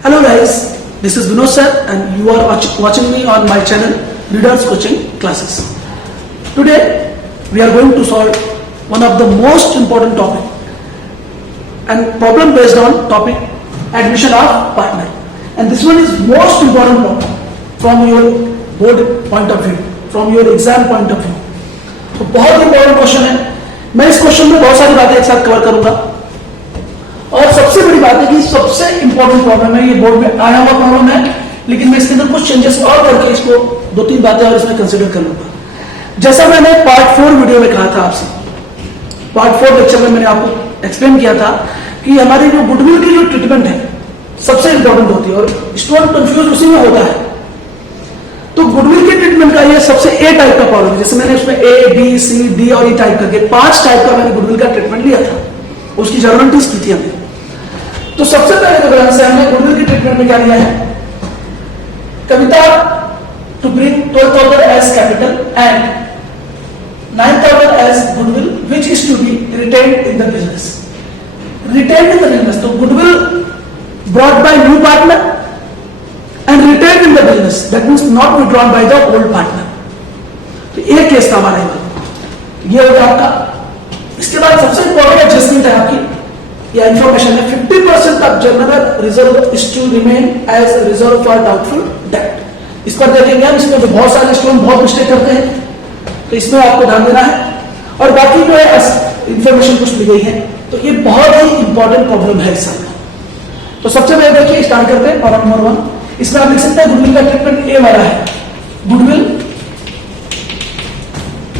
Hello guys, this is Vinod sir and you are watching me on my channel Readers Coaching Classes. Today we are going to solve one of the most important topic and problem based on topic admission of partner, and this one is most important topic from your board point of view, from your exam point of view. तो बहुत important question है. मैं इस question में बहुत सारी बातें एक साथ कवर करूंगा और सबसे बड़ी बात है कि सबसे इंपॉर्टेंट प्रॉब्लम है, ये बोर्ड में आया हुआ प्रॉब्लम है, लेकिन मैं इसके अंदर कुछ चेंजेस और करके इसको 2-3 बातें और इसमें कंसीडर कर लूंगा. जैसा मैंने पार्ट 4 वीडियो में कहा था आपसे, पार्ट 4 लेक्चर में मैंने आपको एक्सप्लेन किया था कि हमारी जो गुडविल की जो ट्रीटमेंट है सबसे इंपॉर्टेंट होती है और स्टूडेंट कंफ्यूज उसी में होता है. तो गुडविल की ट्रीटमेंट का ये सबसे ए टाइप का प्रॉब्लम है. जैसे मैंने उसमें ए बी सी डी और ई टाइप करके 5 टाइप का मैंने गुडविल का ट्रीटमेंट लिया था, उसकी जर्नलिटीज की थी हमने. तो सबसे पहले तो ग्रांड से हमने गुडविल की ट्रीटमेंट में क्या लिया है, Kavita to bring 12,000 as capital and 9,000 as goodwill which is to be retained in the business. Retained in the business, तो goodwill brought by new partner and retained in the business, that means not withdrawn by the old partner. तो एक case था हमारा ये होगा आपका. इसके बाद सबसे इंपॉर्टेंट एडजस्टमेंट है आपकी, या इंफॉर्मेशन है 50% of general reserve is to remain as reserve for doubtful debt. इस पर देखेंगे हम, इसमें तो बहुत सारे स्टूडेंट बहुत मिस्टेक करते हैं, तो इसमें आपको ध्यान देना है. और बाकी जो है इंफॉर्मेशन कुछ दी गई है, तो ये बहुत ही इंपॉर्टेंट प्रॉब्लम है इस साल का. तो सबसे पहले देखिए स्टार्ट करते हैं प्रॉब्लम नंबर 1. इसमें आप लिख सकते हैं गुडविल का ट्रीटमेंट ए वाला है. Goodwill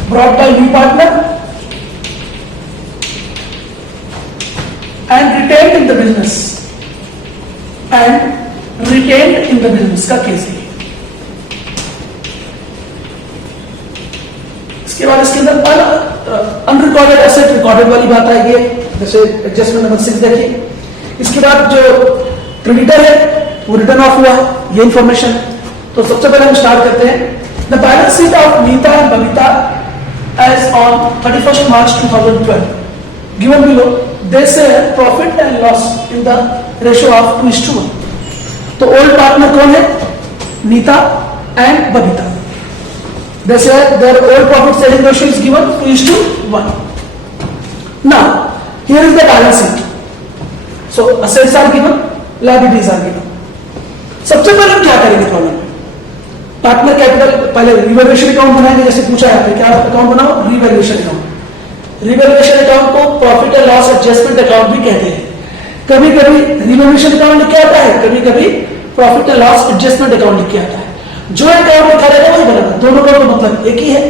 brought by new partner and retained in the business, and retained in the business का केस है. इसके बाद इसके अंदर अनरिकॉर्डेड एसेट रिकॉर्डेड वाली बात आएगी, जैसे एडजस्टमेंट नंबर 6 देखिए. इसके बाद जो क्रेडिटर है वो रिटर्न ऑफ हुआ, ये इंफॉर्मेशन. तो सबसे पहले हम स्टार्ट करते हैं. The balance sheet of Neeta and Babita as on 31 March 2012 given below. They say profit and loss in the ratio of 2:1. तो ओल्ड पार्टनर कौन है, Nita and Babita. They say their old profit sharing ratio is given 2:1. Now here is the balance sheet. So assets are given, liabilities are given. सबसे पहले हम क्या करेंगे problem में, partner capital पहले रिवैल्यूएशन अकाउंट बनाएंगे. जैसे पूछा है आपने क्या अकाउंट बनाओ, रिवैल्यूएशन अकाउंट. रिवैल्यूएशन अकाउंट को profit and loss adjustment account भी कहते हैं. कभी कभी रिवैल्यूएशन अकाउंट लिख के आता है, कभी कभी profit and loss adjustment account लिख के आता है. जो अकाउंट लिखा रहेगा वही बनाना, दोनों का तो मतलब एक ही है.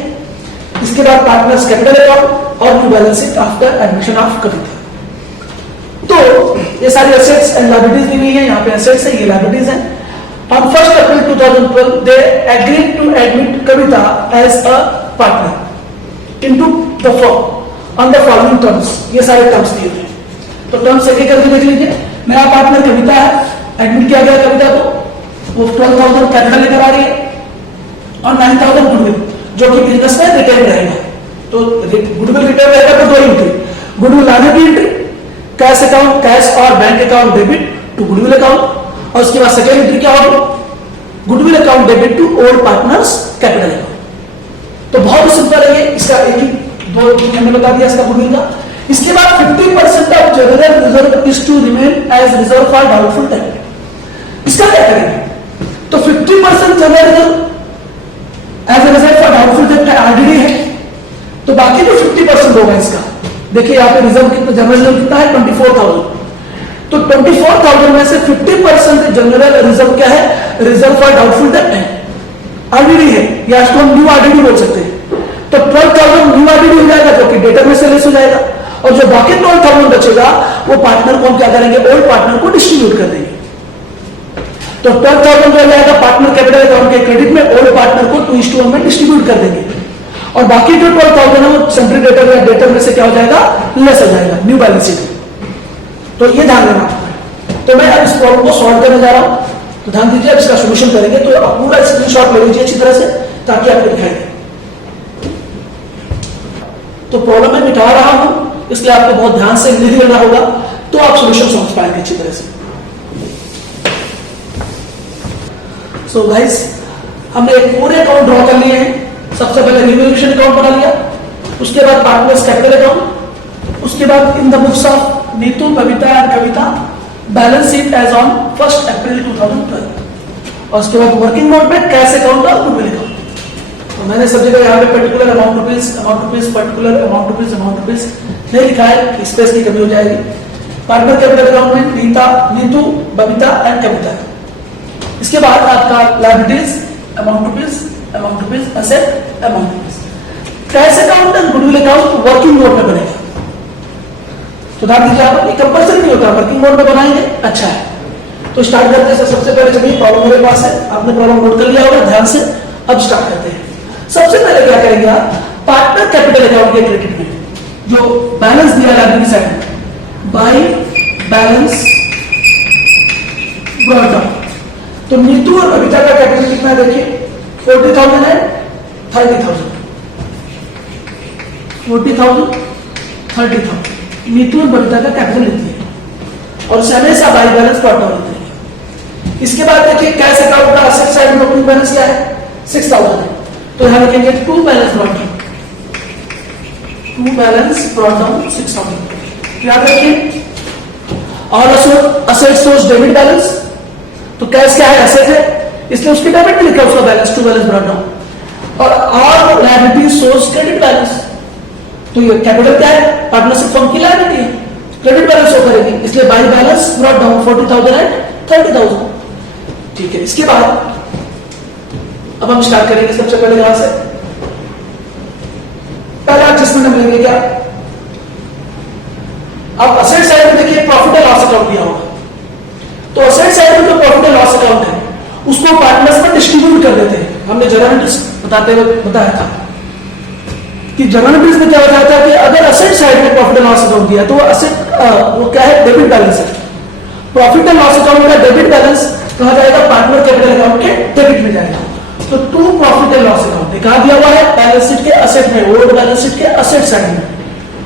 इसके बाद पार्टनर्स कैपिटल अकाउंट और new balance sheet after admission of Kavita. तो ये सारी एसेट्स एंड लायबिलिटीज दी हुई है. यहाँ पे एसेट्स है, ये लायबिलिटीज है. On 1st April 2012, they agreed to admit Kavita as a partner into the firm on the following terms. ये सारे टर्म्स दिए हैं, तो टर्म्स एक एक करके देख लीजिए. मेरा पार्टनर कविता है, एडमिट किया गया कविता को, वो 12,000 कैपिटल लेकर आ रही है और 9,000 गुडविल जो कि बिजनेस में रिटेन रहेगा. तो गुडविल रिटेन रहेगा तो 2 एंट्री, गुडविल आने की एंट्री, कैश अकाउंट, कैश और bank account debit to goodwill account, और उसके बाद सेकेंड एंट्री क्या होगी, goodwill account debit to old partners capital account. तो बहुत सिंपल है ये. इसका एक ही 2 हमने बता दिया इसका गुडविल का. इसके बाद 50% of general reserve is to remain as reserve for doubtful debt. इसका क्या करेंगे, तो 50% general reserve as reserve for doubtful debt already है, तो बाकी जो 50% होगा इसका, देखिए यहाँ पे रिजर्व कितना, जनरल रिजर्व कितना है 24,000. तो 24,000 में से 50% जनरल रिजर्व क्या है, रिजर्व फॉर डाउटफुल डेट है, आरडीडी है, या इसको हम न्यू आरडीडी बोल सकते हैं. तो 12,000 न्यू आरडीडी हो जाएगा जो कि डेटर में से लेस हो जाएगा, और जो बाकी 12,000 बचेगा वो पार्टनर को हम क्या करेंगे, ओल्ड पार्टनर को डिस्ट्रीब्यूट कर देंगे. तो 12,000 जो जाएगा पार्टनर कैपिटल अकाउंट के क्रेडिट में, ओल्ड पार्टनर को 2:1 में डिस्ट्रीब्यूट कर देंगे, और बाकी जो 12,000 है वो सेंट्री डेटर या डेटर में से क्या हो जाएगा, लेस हो जाएगा न्यू बैलेंस शीट. तो ये ध्यान देना. तो मैं अब इस प्रॉब्लम को सॉल्व करने जा रहा हूं, तो ध्यान दीजिए. अब इसका सॉल्यूशन करेंगे तो आप पूरा स्क्रीनशॉट ले लीजिए अच्छी तरह से, ताकि आपको दिखाई दे. तो प्रॉब्लम मैं मिटा रहा हूं, इसलिए आपको बहुत ध्यान से लिख लेना होगा, तो आप सॉल्यूशन समझ पाएंगे अच्छी तरह से. सो गाइस, हमने पूरे अकाउंट ड्रॉ कर लिए हैं। सबसे पहले रिवोल्यूशन अकाउंट बना लिया, उसके बाद पार्टनर्स कैपिटल अकाउंट, उसके बाद in the books of Neetu, Babita and Kavita balance sheet as on 1 April 2012, और उसके बाद वर्किंग नोट में कैश अकाउंट और गुडविल अकाउंट। तो मैंने सब जगह यहाँ पे particular amount rupees, particular amount rupees नहीं लिखा है, स्पेस की कमी हो जाएगी। पार्टनर कैपिटल अकाउंट में नीतू, बबीता एंड कविता। इसके बाद आपका liabilities amount rupees, asset amount rupees. Cash account and goodwill account working note में बनेगा। तो ध्यान दीजिए, आप कंपल्सरी नहीं होता, वर्किंग नोट में बनाएंगे, अच्छा है। तो स्टार्ट करते हैं। सबसे पहले चलिए, प्रॉब्लम मेरे पास है, आपने प्रॉब्लम नोट कर लिया होगा ध्यान से। अब स्टार्ट करते हैं। सबसे पहले क्या करेंगे आप, पार्टनर कैपिटल अकाउंट के क्रेडिट में जो बैलेंस दिया लायबिलिटी साइड में, बाय बैलेंस ब्रॉट डाउन। तो नीतू और बबीता का कैपिटल कितना है देखिए, 40,000 है, 30,000, 40,000, 30,000। नीतू और बबीता का कैपिटल लिखते हैं और हमेशा बाय बैलेंस ब्रॉट डाउन लिखते हैं। इसके बाद देखिए, कैश अकाउंट का असेट साइड में ओपनिंग बैलेंस क्या है, 6,000 है, तो यहां लिखेंगे to balance brought down, to balance brought down 6,000। याद रखिए। और असेट सोर्स डेबिट बैलेंस, तो कैश क्या है, एसेट है, इसलिए उसकी डेबिट में लिखा उसका balance, to balance brought down. और लायबिलिटी सोर्स क्रेडिट बैलेंस, तो ये कैपिटल क्या है, पार्टनरशिप फर्म की लायबिलिटी है, क्रेडिट बैलेंस शो करेगी, इसलिए by balance brought down 40,000 and 30,000। ठीक है। इसके बाद अब हम स्टार्ट करेंगे। सबसे पहले यहां से पहला एडजस्टमेंट हम लेंगे क्या, अब असेट साइड में देखिए प्रॉफिट एंड लॉस अकाउंट दिया होगा, तो असेट साइड में जो प्रॉफिट एंड लॉस अकाउंट है उसको पार्टनर्स में डिस्ट्रीब्यूट कर देते हैं। हमने जनरल एंट्रीज बताते हुए बताया था कि जनरल एंट्रीज में क्या बताया था कि अगर असेट साइड में प्रॉफिट एंड लॉस अकाउंट दिया तो वो क्या है, डेबिट बैलेंस है। प्रॉफिट एंड लॉस अकाउंट का डेबिट बैलेंस कहा जाएगा, पार्टनर कैपिटल अकाउंट के डेबिट में जाएगा। तो to profit and loss account कहा दिया हुआ है, बैलेंस शीट के असेट में, ओल्ड बैलेंस शीट के असेट साइड में।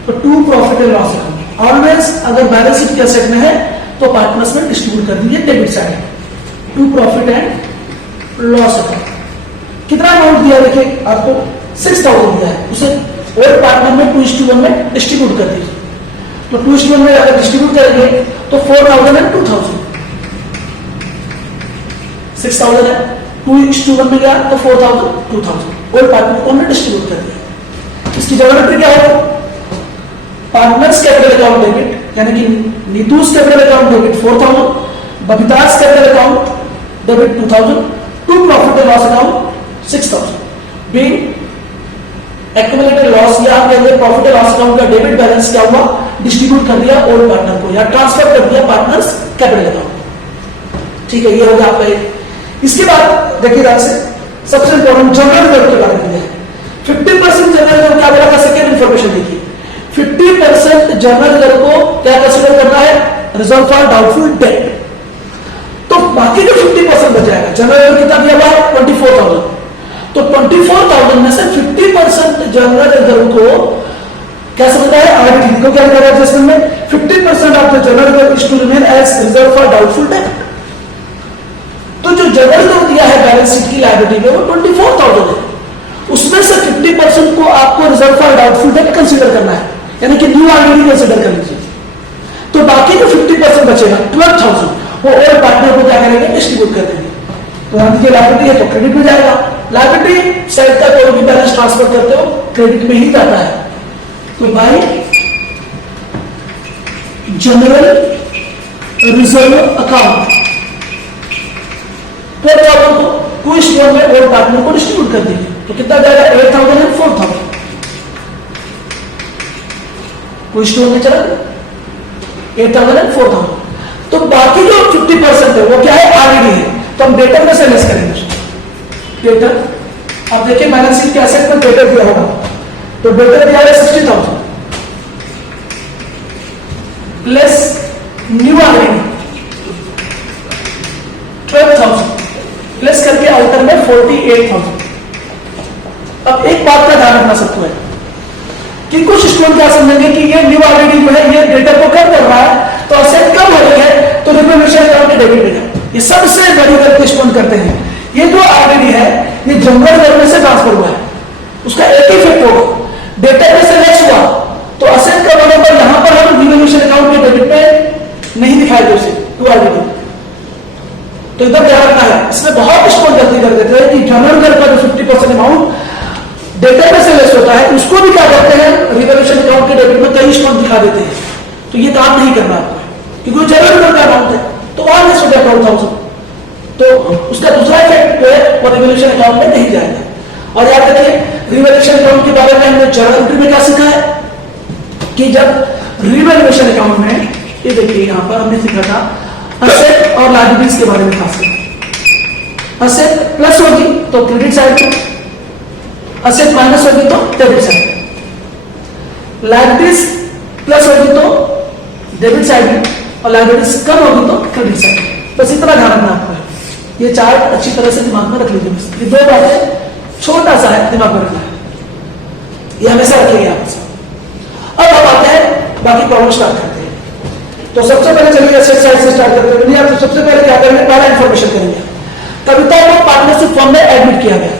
तो to profit and loss account always अगर बैलेंस शीट के असेट में है तो पार्टनर्स में डिस्ट्रीब्यूट कर दीजिए debit side, to profit and loss account. कितना अमाउंट दिया देखिए आपको, 6,000 दिया है, उसे और पार्टनर में 2:1 में डिस्ट्रीब्यूट कर दीजिए। तो 2:1 में अगर डिस्ट्रीब्यूट करेंगे तो 4,000 एंड 2,000, 6,000 है, 2:1 में गया तो 4,000, 2,000 और पार्टनर को हमने डिस्ट्रीब्यूट कर दिया। इसकी जरूरत क्या है, पार्टनर्स कैपिटल अकाउंट डेबिट, यानी कि Neetu's capital account debit 4,000, Babita's capital account debit 2,000, to profit and loss account 6,000। Being accumulated loss, या आप कहेंगे प्रॉफिट एंड लॉस अकाउंट का डेबिट बैलेंस क्या हुआ, डिस्ट्रीब्यूट कर दिया ओल्ड पार्टनर को या ट्रांसफर कर दिया पार्टनर्स कैपिटल अकाउंट। ठीक है, ये होगा आपका एक। इसके बाद देखिए ध्यान से, सबसे इंपॉर्टेंट जनरल रिजर्व के बारे में है। 50% जनरल रिजर्व क्या बोला था, सेकेंड इंफॉर्मेशन देखिए, 50% जनरल रिजर्व को क्या कंसीडर करना है, रिजर्व फॉर डाउटफुल डेट। तो बाकी जो 50% बच जाएगा, जनरल रिजर्व कितना दिया हुआ है, 24,000, तो 24,000 में से 50% जनरल रिजर्व को क्या समझना है, आरबीटी को क्या करेगा एडजस्टमेंट में, 50% of the general reserve is to remain as reserve for doubtful debt. तो जो जनरल रिजर्व दिया है बैलेंस शीट की लायबिलिटी में वो 24,000 है, उसमें से 50% को आपको reserve for doubtful date consider करना है, यानी कि न्यू आरबीटी कंसीडर कर लीजिए। तो बाकी जो 50% बचेगा 12,000 वो और पार्टनर को क्या करेंगे, डिस्ट्रीब्यूट कर देंगे। तो हम देखिए लायबिलिटी है तो क्रेडिट में जाएगा, लायबिलिटी साइड का कोई भी बैलेंस ट्रांसफर करते हो क्रेडिट में ही जाता है। तो बाय जनरल रिजर्व अकाउंट 4,000 को 2:1 में और पार्टनर को डिस्ट्रीब्यूट कर दीजिए, तो कितना जाएगा, 8,000 एंड 4,000, 2:1 में चला 8,000 एंड 4,000। तो बाकी जो 50% है वो क्या है, आरडीडी है, तो हम डेटर में से लेस करेंगे डेटर। अब देखिए बैलेंस शीट के एसेट में डेटर दिया होगा, तो डेटर दिया है 60,000 प्लस न्यू आरडीडी 12,000 प्लस करके आउटर में 48,000। अब एक बात का ध्यान रखना सबको है कि कुछ स्टूडेंट क्या समझेंगे कि ये न्यू आरडीडी जो है ये डेटर को कम कर रहा है तो असेट कम हो रही है तो रिवोल्यूशन अकाउंट डेबिट देगा। ये सबसे बड़ी गलती स्टूडेंट करते हैं ये जो आरडीडी है ये जनरल रेवेन्यू से ट्रांसफर हुआ है, उसका एक ही इफेक्ट होगा, डेटा में से लेस हुआ तो असेट का बराबर यहां पर हम रिवैल्यूएशन अकाउंट के डेबिट में नहीं दिखाएंगे उसे टू आरडीडी। तो इधर ध्यान रखना है, इसमें बहुत स्टोर गलती कर देते हैं कि जनरल कर का जो 50% अमाउंट डेटा में से लेस होता है उसको भी क्या करते हैं रिवैल्यूएशन अकाउंट के डेबिट में कई स्टोर दिखा देते हैं। तो ये काम नहीं करना आपको, क्योंकि वो जनरल कर का अमाउंट है तो वहां लेस हो गया 12,000, तो उसका दूसरा इफेक्ट जो है वो रिवैल्यूएशन अकाउंट में नहीं जाएगा। और याद रखिए रिवैल्यूएशन अकाउंट के बारे में हमने जर्नल एंट्री में क्या सीखा है कि जब रिवैल्यूएशन अकाउंट में ये देखिए यहां पर हमने सीखा था असेट और लायबिलिटीज के बारे में, खास असेट प्लस होगी तो क्रेडिट साइड, असेट माइनस होगी तो डेबिट साइड, लायबिलिटीज प्लस होगी तो डेबिट साइड और लायबिलिटीज कम होगी तो क्रेडिट साइड। बस इतना ध्यान रखना आपको, ये चार्ट अच्छी तरह से दिमाग में रख लीजिए। ये दो बातें छोटा सा है, दिमाग में रखना है, ये हमेशा रखिएगा आप। अब हम आते हैं बाकी प्रॉब्लम स्टार्ट करते हैं। तो सबसे पहले चलिए असेट साइड से स्टार्ट करते हैं। तो सबसे पहले क्या करेंगे, पहला इंफॉर्मेशन करेंगे। कविता को पार्टनरशिप फॉर्म में एडमिट किया गया,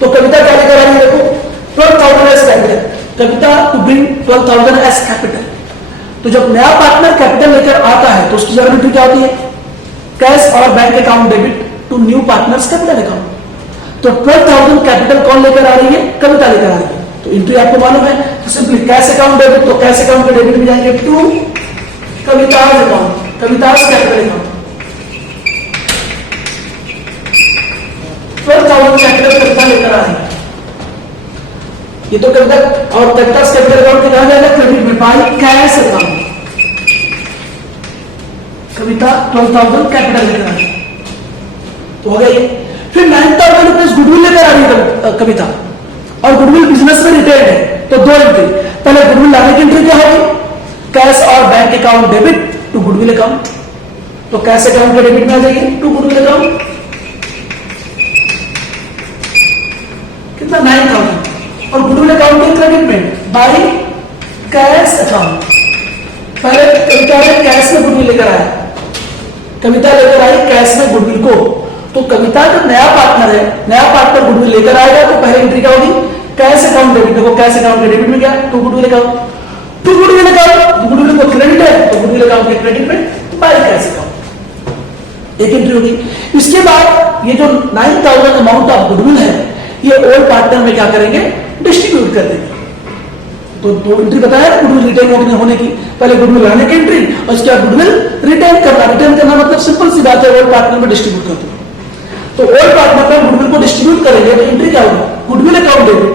तो कविता क्या लेकर आई है, देखो 12,000 as capital, Kavita to bring 12,000 as capital. तो जब नया पार्टनर कैपिटल लेकर आता है तो उसकी जर्नल एंट्री क्या होती है, कैश और bank account debit to new partners capital account. तो 12,000 कैपिटल कौन लेकर आ रही है, कविता लेकर आ रही है, तो एंट्री आपको मालूम है, तो सिंपली कैश अकाउंट डेबिट, तो कैश अकाउंट के डेबिट में जाएंगे to Kavita's account, Kavita's capital account. 12,000 capital Kavita लेकर आ रही है, ये तो कविता और कविताज कैपिटल अकाउंट के कहा जाएगा क्रेडिट में by cash account. Kavita 12,000 capital लेकर आ रही है, तो हो गया ये। फिर 9,000 रुपीज गुडविल लेकर आ रही है कविता, और गुडविल बिजनेस में रिटेन है, तो दो एंट्री, पहले गुडविल लाने की एंट्री क्या होगी, कैश और bank account debit to goodwill account, तो कैश अकाउंट के डेबिट में आ जाएगी टू गुडविल अकाउंट, कितना 9,000, और गुडविल अकाउंट के क्रेडिट में बाय कैश अकाउंट। पहले कविता ने कैश में गुडविल लेकर आया, कविता लेकर आई कैश में गुडविल को, तो कविता जो नया पार्टनर है, नया पार्टनर गुडविल लेकर आएगा तो पहले एंट्री क्या होगी, कैश अकाउंट डेबिट। देखो कैश अकाउंट के डेबिट में क्या, to goodwill account, to goodwill account, goodwill को क्रेडिट है तो गुडविल अकाउंट के क्रेडिट में बाय कैश अकाउंट, एक एंट्री होगी। इसके बाद ये जो 9,000 अमाउंट ऑफ गुडविल है ये ओल्ड पार्टनर में क्या करेंगे, डिस्ट्रीब्यूट कर देंगे। तो दो एंट्री बताया गुडविल रिटेन होने की, पहले गुडविल लाने की एंट्री और उसके बाद गुडविल रिटेन करना। रिटेन करना मतलब सिंपल सी बात है, ओल्ड पार्टनर में डिस्ट्रीब्यूट कर दो। तो ओल्ड पार्टनर में गुडविल को डिस्ट्रीब्यूट करेंगे तो एंट्री क्या होगी, goodwill account debit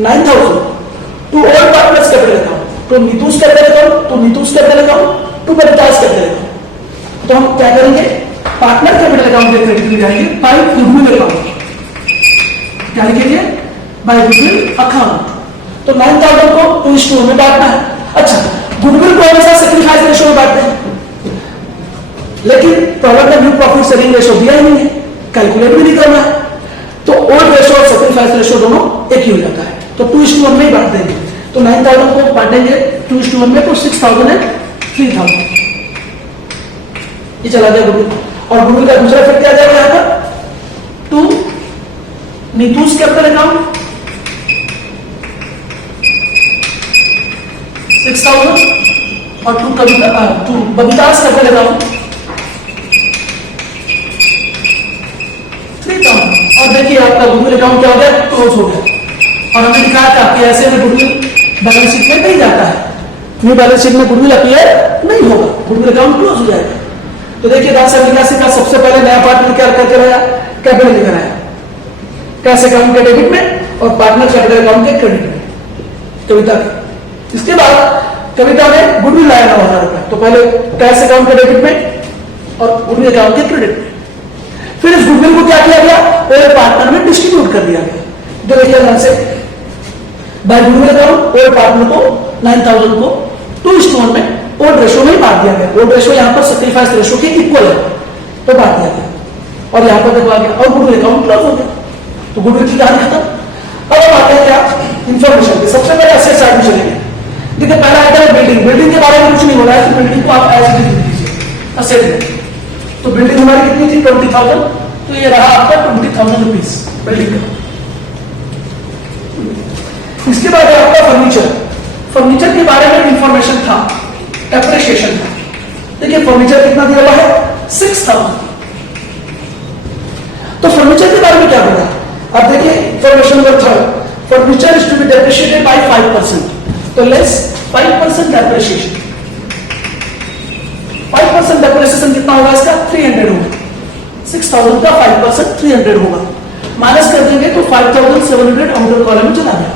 9,000 to old partners capital account, तो नीतूस कैपिटल अकाउंट, तो Neetu's capital account to Kavita's capital account. तो हम क्या करेंगे, पार्टनर कैपिटल अकाउंट के क्रेडिट में जाएंगे बाय गुडविल अकाउंट, क्या लिखेंगे, बाय गुडविल अकाउंट। तो 9,000 को 2:1 में बांटना है। अच्छा, गुडविल को हमेशा सैक्रिफाइस रेशो में बांटते हैं, लेकिन प्रॉब्लम में न्यू प्रॉफिट शेयरिंग रेशो दिया ही नहीं है, कैलकुलेट भी नहीं करना है, तो ओल्ड रेशो और सैक्रिफाइस रेशो दोनों एक ही हो जाता है, तो 2:1 में ही बांट देंगे। तो 9,000 को बांटेंगे 2:1 में, तो 6,000 है 3,000, ये चला गया गुडविल। और गुडविल का दूसरा इफेक्ट क्या जाएगा यहां पर, टू नीतूस कैपिटल अकाउंट 6,000 और टू बबीताज कैपिटल अकाउंट 3,000। और देखिए आपका गुडविल अकाउंट क्या हो गया, क्लोज हो गया। और हमने दिखाया था कि ऐसे में गुडविल बैलेंस शीट में नहीं जाता है, न्यू बैलेंस शीट में गुडविल अपीयर नहीं होगा, गुडविल अकाउंट क्लोज हो जाएगा। तो देखिए सबसे पहले नया पार्टनर क्या करके आया, कैपिटल लेकर आया, कैश अकाउंट के डेबिट में और पार्टनर कैपिटल अकाउंट के क्रेडिट में, कविता के। इसके बाद कविता ने गुडविल लाया 9,000 रुपए, तो पहले कैश अकाउंट के डेबिट में और गुडविल अकाउंट के क्रेडिट में। फिर इस गुडविल को क्या किया गया, ओल्ड पार्टनर में डिस्ट्रीब्यूट कर दिया गया। तो देखिए ध्यान से, by goodwill account old partner को 9,000 को 2:1 में ओल्ड रेशो में बांट दिया गया। ओल्ड रेशो यहां पर सैक्रिफाइस रेशो के इक्वल है, तो बांट दिया गया और यहां पर देखो आ गया, और गुडविल अकाउंट क्लोज हो गया। तो गुडविल की कहानी खत्म। अब हम आते हैं क्या, इंफॉर्मेशन के। सबसे पहले एसेट साइड में चलेंगे। देखिए पहला आइटम है बिल्डिंग। बिल्डिंग के बारे में कुछ नहीं हो रहा है, तो बिल्डिंग को आप एज इट इज लिख लीजिए असेट में। तो बिल्डिंग हमारी कितनी थी, 20,000 तो ये रहा आपका 20,000 रुपीज बिल्डिंग का। इसके बाद है आपका फर्नीचर। फर्नीचर के बारे में इंफॉर्मेशन था, एप्रिसिएशन था। देखिए फर्नीचर कितना दिया हुआ है, 6,000। तो फर्नीचर के बारे में क्या बोला, अब देखिए information number 3, furniture is to be depreciated by 5%, तो लेस 5% डेप्रिसिएशन। 5% डेप्रिसिएशन कितना होगा इसका, 300 होगा। 6,000 का 5% 300 होगा, माइनस कर देंगे तो 5,700 आउटर कॉलम में चला गया।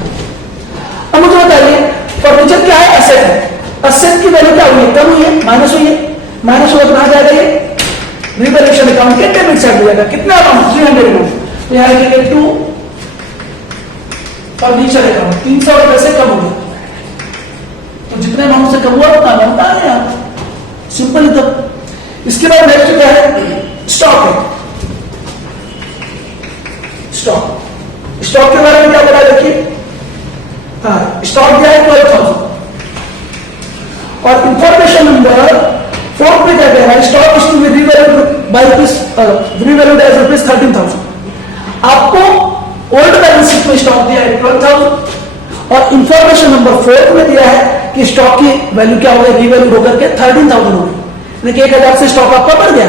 अब मुझे बताइए फर्नीचर क्या है, एसेट है। एसेट की वैल्यू क्या हुई है, कम हुई है, माइनस हुई है। माइनस हुआ तो कहां जाएगा, ये रिवैल्यूएशन अकाउंट के डेबिट साइड हो जाएगा। कितना अमाउंट, 300 अमाउंट, तो यहां लिखेंगे टू फर्नीचर अकाउंट। 300 रुपए से कम हो गया, तो जितने अमाउंट से कम हुआ उतना अमाउंट आ गया, सिंपल एकदम। इसके बाद नेक्स्ट क्या है, स्टॉक है। स्टॉक, स्टॉक के बारे में क्या बोला, देखिए स्टॉक क्या है 12,000। और इंफॉर्मेशन नंबर 4 पे क्या कह रहा है, stock is to be revalued by revalued as rupees 13,000। आपको ओल्ड बैलेंस शीट में स्टॉक दिया है 12,000 और इंफॉर्मेशन नंबर 4 में दिया है कि स्टॉक की वैल्यू क्या हो गई, रीवैल्यूड होकर के 13,000 हो गई। देखिए 1,000 से स्टॉक आपका बढ़ गया,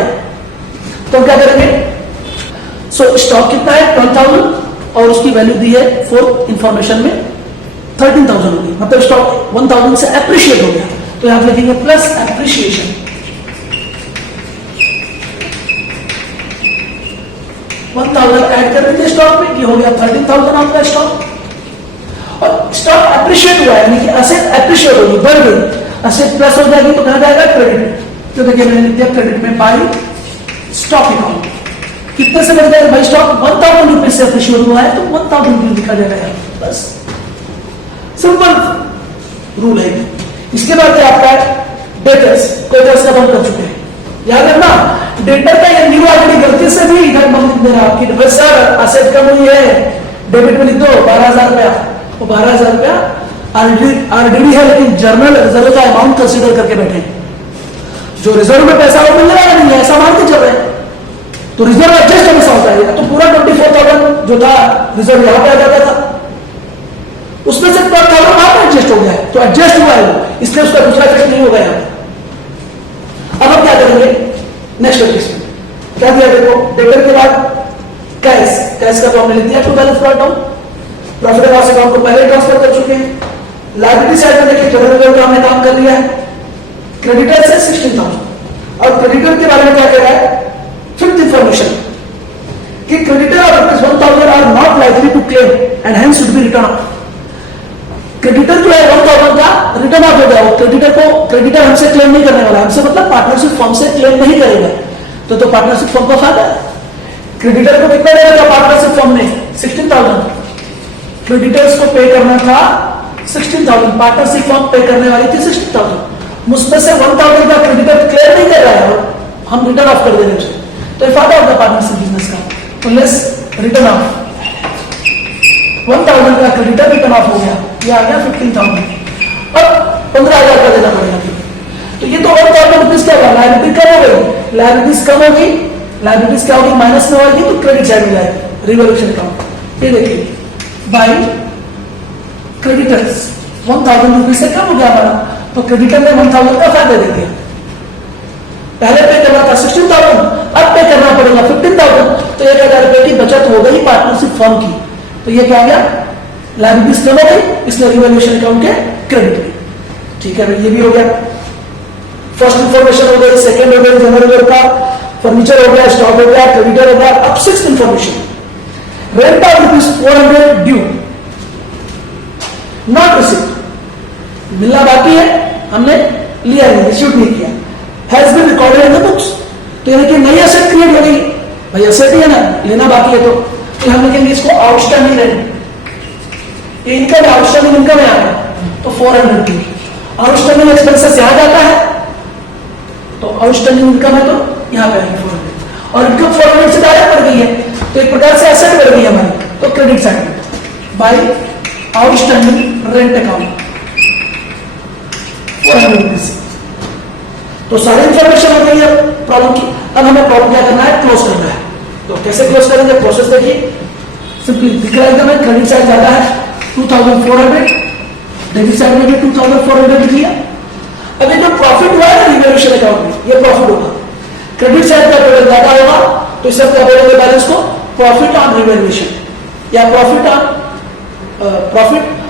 तो क्या करेंगे, सो स्टॉक कितना है 12,000 और उसकी वैल्यू दी है 4 इंफॉर्मेशन में 13,000 हो गई, मतलब स्टॉक 1,000 से एप्रिशिएट हो गया, तो यहां लिखेंगे प्लस एप्रिशिएशन। 1,000 ऐड कर दीजिए स्टॉक में, ये हो गया 13,000 आपका स्टॉक। और स्टॉक एप्रिशिएट हुआ है, यानी कि एसेट एप्रिशिएट होगी, बढ़ गई, एसेट प्लस हो जाएगी तो कहां जाएगा, क्रेडिट। तो देखिए मैंने लिख दिया क्रेडिट में बाय स्टॉक अकाउंट। कितने से बढ़ जाएगा भाई, स्टॉक 1,000 रुपीज से एप्रिशिएट हुआ है तो 1,000 रुपीज लिखा जाएगा, बस सिंपल रूल है। इसके बाद क्या आपका डेटर्स, क्रेडिटर्स का बंद कर चुके हैं, याद रखना डेटर का ये न्यू ऑलरेडी गलती से भी इधर बंद लिख देना आपकी, सर एसेट कम हुई है, डेबिट में लिख दो 12,000 रुपया, वो 12,000 रुपया आरडीडी है, लेकिन जर्नल रिजर्व का अमाउंट कंसीडर करके बैठे हैं। जो रिजर्व में पैसा वो मिलने वाला नहीं है, ऐसा मान के चल रहे हैं, तो रिजर्व एडजस्ट हमेशा होता है, तो पूरा 24,000 जो था रिजर्व यहां पे आ जाता था, उसमें से 12,000 वहां पे एडजस्ट हो गया है, तो एडजस्ट हुआ है वो, इसलिए उसका दूसरा केस नहीं होगा यहां। अब हम क्या करेंगे, नेक्स्ट केस में क्या दिया, देखो डेटर के बाद कैश, कैश का तो हमने लिख दिया to balance brought down, profit and loss account को पहले ट्रांसफर कर चुके हैं। लायबिलिटी साइड में देखिए जनरल का हमने काम कर लिया है, क्रेडिटर से 16,000। और क्रेडिटर के बारे में क्या कह रहा है, फिफ्थ इंफॉर्मेशन कि creditor of rupees 1,000 are not likely to claim and hence should be written off. Creditor जो है 1,000 का रिटर्न ऑफ हो गया, वो क्रेडिटर हमसे क्लेम नहीं करने वाला, हमसे मतलब पार्टनरशिप फर्म से क्लेम नहीं करेगा, तो पार्टनरशिप फर्म का फायदा है। क्रेडिटर को कितना देना था पार्टनरशिप फर्म ने, 16,000। क्रेडिटर्स को पे करना था 16,000, पार्टनरशिप फर्म पे करने वाली थी 16,000, मुझमें से 1,000 का क्रेडिटर क्लेम नहीं कर रहा है और हम रिटर्न ऑफ कर दे रहे हैं, तो ये फायदा होगा पार्टनरशिप बिजनेस का। तो लेस रिटर्न ऑफ 1,000 का क्रेडिटर रिटर्न ऑफ हो गया, ये आ गया 15,000 और 15,000 का देना पड़ेगा। तो ये तो 1,000 रुपीज क्या हुआ, लायबिलिटी कम हो गई, लायबिलिटीज कम हो गई, लायबिलिटीज क्या होगी, माइनस में होगी, तो क्रेडिट साइड में जाएगा रिवॉल्यूशन अकाउंट। ये देखिए बाय क्रेडिटर्स 1,000 रुपीज से कम हो गया हमारा, तो क्रेडिटर ने 1,000 का फायदा दे दिया। पहले पे करना था 16,000, अब पे करना पड़ेगा 15,000, तो 1,000 रुपए की बचत हो गई पार्टनरशिप फर्म की। तो ये क्या गया, लायबिलिटीज कम हो गई, इसलिए रिवॉल्यूशन अकाउंट के क्रेडिट में। ठीक है भाई, ये भी हो गया, फर्स्ट इंफॉर्मेशन हो गई, सेकंड हो गई जनरल का, फर्नीचर हो गया, स्टॉक हो गया, क्रेडिटर हो गया। अब sixth information, rent of rupees 400 due not received, मिलना बाकी है, हमने लिया नहीं, रिसीव नहीं किया, has been recorded in the books. तो यानी कि नई एसेट क्रिएट हो गई, भाई एसेट ही है ना, लेना बाकी है, तो हम लिखेंगे इसको outstanding rent, income outstanding income है यहाँ, तो 400 की आउटस्टैंडिंग एक्सपेंसेस यहां जाता है, तो आउटस्टैंडिंग इनकम है तो यहां पे आएगी 400, और इनकम 400 से डायरेक्ट बढ़ गई है, तो एक प्रकार से एसेट बढ़ गई है हमारी, तो क्रेडिट साइड में by outstanding rent account 400 rupees. तो सारी इंफॉर्मेशन हो गई है प्रॉब्लम की। अब हमें प्रॉब्लम क्या करना है, क्लोज करना है। तो कैसे क्लोज करेंगे, प्रोसेस देखिए, सिंपली दिख रहा है एकदम, क्रेडिट साइड ज्यादा है 2400, डेबिट साइड में भी 2400 लिख लिया। अब ये जो प्रॉफिट हुआ है ना रिवैल्यूएशन अकाउंट में, ये प्रॉफिट होगा, क्रेडिट साइड का टोटल ज्यादा होगा, तो इस सब क्या बोलेंगे बैलेंस को, प्रॉफिट ऑन रिवैल्यूएशन या profit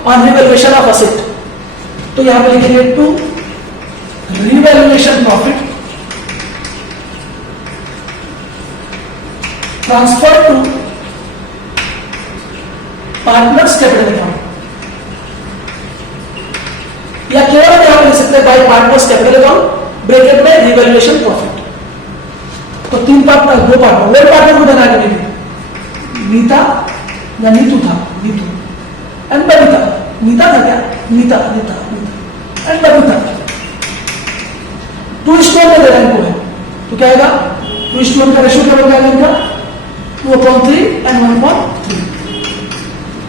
on revaluation of asset. तो यहां पे लिखेंगे to revaluation profit transfer to partners capital account, या केवल यहां पर लिख सकते हैं by partners capital account bracket में रिवैल्यूएशन प्रॉफिट। तो तीन पार्टनर, दो पार्टनर, वन पार्टनर को बना के नीता या नीतू था, नीतू एंड बबीता, नीता था क्या, नीता नीता नीता एंड बबीता, 2:1 में देना इनको है, तो क्या आएगा 2:1 का रेशियो क्या होगा इनका 2/3 एंड 1/3।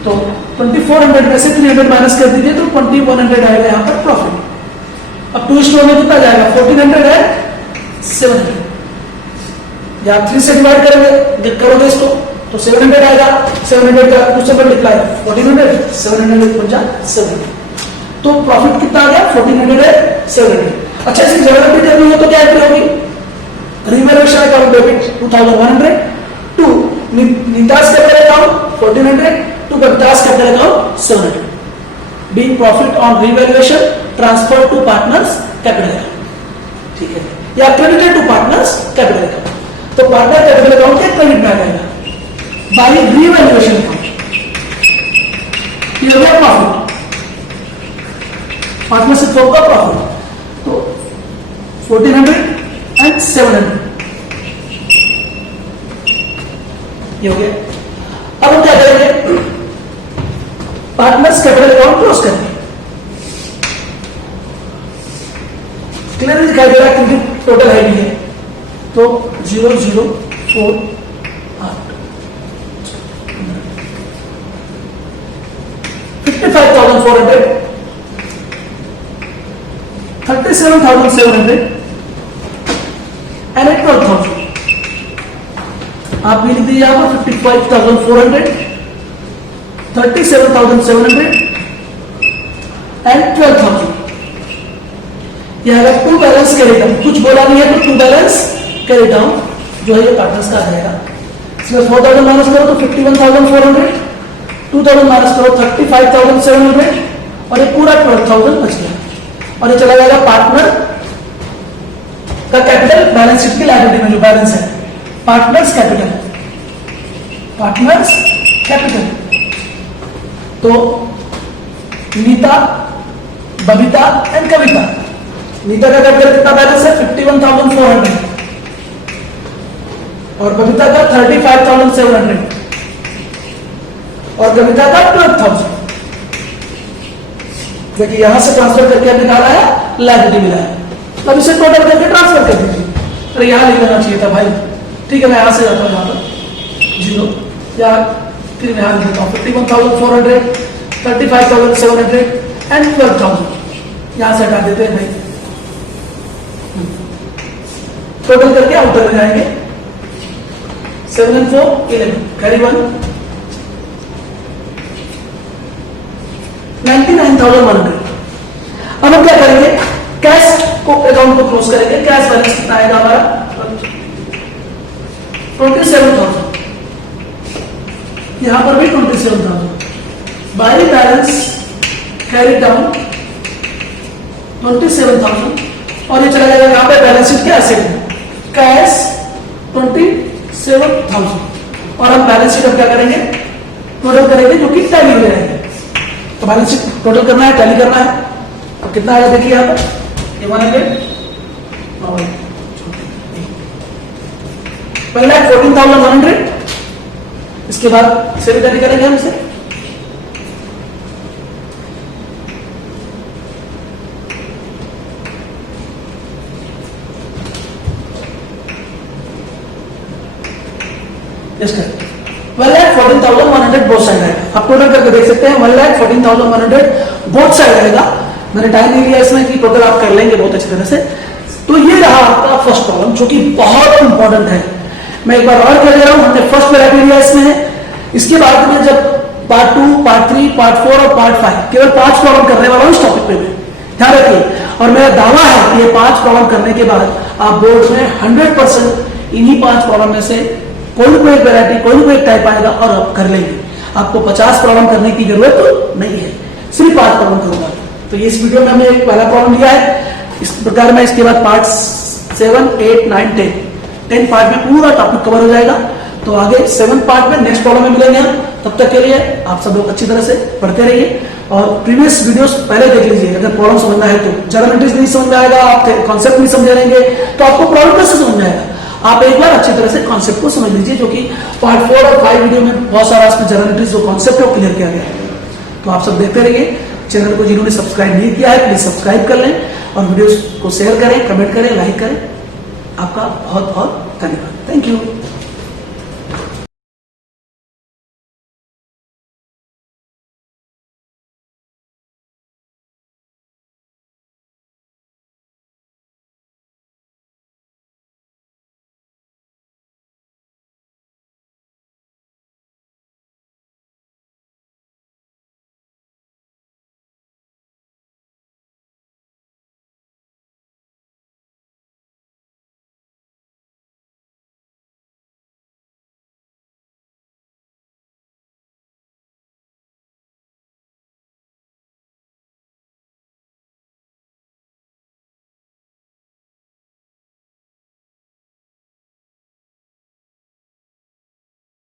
तो 2400 में से 300 माइनस कर दीजिए तो 2100 आएगा यहाँ पर प्रॉफिट। अब 2:1 में कितना जाएगा, 1400 है 700, या 3 से डिवाइड करोगे इसको तो 700 आएगा, 700 का 2 से मल्टीप्लाई 1400, 700 बन जा 700, तो प्रॉफिट कितना आ गया 1400 है 700। अच्छा इसकी जरूरत भी देनी है तो क्या एंट्री होगी, revaluation account debit 2100 to Neeta's capital account 1400 to Babita's capital account 700, being profit on revaluation transfer to partners capital account, ठीक है, या credited to partners capital account. तो पार्टनर कैपिटल अकाउंट के क्रेडिट में आ जाएगा बाय रिवैल्यूएशन अकाउंट, ये हो गया प्रॉफिट, पार्टनरशिप का प्रॉफिट, तो 1400 एंड 700 ये हो गया। अब हम क्या करेंगे, पार्टनर्स कैपिटल अकाउंट क्लोज करेंगे, क्लियर दिखाई दे रहा है क्योंकि टोटल है भी है, तो 0048 55,400 37,700 एंड 12,000, आप भी लिख दीजिए यहां पर 55,400 37,700 एंड 12,000। यह अगर टू बैलेंस कैरी डाउन, कुछ बोला नहीं है तो टू बैलेंस कैरी डाउन जो है ये पार्टनर्स का आ जाएगा। इसमें 4,000 माइनस करो तो 51,400, 2,000 माइनस करो 35,700 और ये पूरा 12,000 बच गया, और ये चला जाएगा पार्टनर का कैपिटल बैलेंस शीट की लायबिलिटी में जो बैलेंस है, पार्टनर्स कैपिटल, पार्टनर्स कैपिटल। तो नीता, बबीता एंड कविता, नीता का कैपिटल कितना बैलेंस है 51,400 और बबीता का 35,700 और कविता का 12,000। देखिए यहां से ट्रांसफर करके निकाला है, लायबिलिटी मिला है, अब इसे टोटल करके ट्रांसफर कर दीजिए। अरे यहां लिख देना चाहिए था भाई, ठीक है मैं यहां से जाता हूं, यहां पर 0 या फिर यहां लिख देता हूं 51,400 35,700 एंड 12,000, यहां से हटा देते हैं भाई, टोटल करके आउटर में जाएंगे 7 and 4 11 कैरी 1 99,100। अब हम क्या करेंगे, कैश को अकाउंट को क्लोज करेंगे, कैश बैलेंस कितना आएगा हमारा 27,000, यहां पर भी 27,000, बाय बैलेंस कैरी डाउन 27,000 और ये चला जाएगा यहां पे बैलेंस शीट के एसेट में, कैश 27,000 और हम बैलेंस शीट अब क्या करेंगे, टोटल करेंगे जो कि टैली हो जाएंगे। तो बैलेंस शीट टोटल करना है, टैली करना है, तो कितना आएगा देखिए यहां पर 100 पहले 14,100, इसके बाद से भी टैली करेंगे हम इसे, इसका 1,14,100 बोथ साइड आएगा। आप टोटल करके देख सकते हैं 1,14,100 बोथ साइड आएगा। मैंने टाइम नहीं लिया इसमें कि टोटल आप कर लेंगे बहुत अच्छी तरह से। तो ये रहा आपका फर्स्ट प्रॉब्लम जो कि बहुत इंपॉर्टेंट है। मैं एक बार और कह दे रहा हूं, हमने फर्स्ट क्राइटेरिया इसमें है। इसके बाद में जब पार्ट 2, पार्ट 3, पार्ट 4 और पार्ट 5 केवल 5 प्रॉब्लम करने वाला हूं इस टॉपिक पे मैं, ध्यान रखिए। और मेरा दावा है कि ये 5 प्रॉब्लम करने के बाद आप बोर्ड में 100% इन्हीं 5 प्रॉब्लम में से कोई ना कोई वेरायटी, कोई ना कोई टाइप आएगा और आप कर लेंगे। आपको 50 प्रॉब्लम करने की जरूरत तो नहीं है, सिर्फ 5 प्रॉब्लम करूंगा। तो ये इस वीडियो में हमने एक पहला प्रॉब्लम लिया है इस प्रकार में। इसके बाद पार्ट 7, 8, 9, 10 पार्ट में पूरा टॉपिक कवर हो जाएगा। तो आगे 7 पार्ट में नेक्स्ट प्रॉब्लम में मिलेंगे हम। तब तक के लिए आप सब लोग अच्छी तरह से पढ़ते रहिए और प्रीवियस वीडियोस पहले देख लीजिए। अगर प्रॉब्लम समझना है तो जर्नल एंट्रीज नहीं समझ में आएगा, आप कॉन्सेप्ट नहीं समझे रहेंगे तो आपको प्रॉब्लम कैसे समझ में आएगा। आप एक बार अच्छी तरह से कॉन्सेप्ट को समझ लीजिए, जो कि पार्ट 4 और 5 वीडियो में बहुत सारा इसमें जर्नल एंट्रीज जो कॉन्सेप्ट है वो क्लियर किया गया है। तो आप सब देखते रहिए। चैनल को जिन्होंने सब्सक्राइब नहीं किया है प्लीज सब्सक्राइब कर लें और वीडियोस को शेयर करें, कमेंट करें, लाइक करें। आपका बहुत बहुत धन्यवाद। Thank you.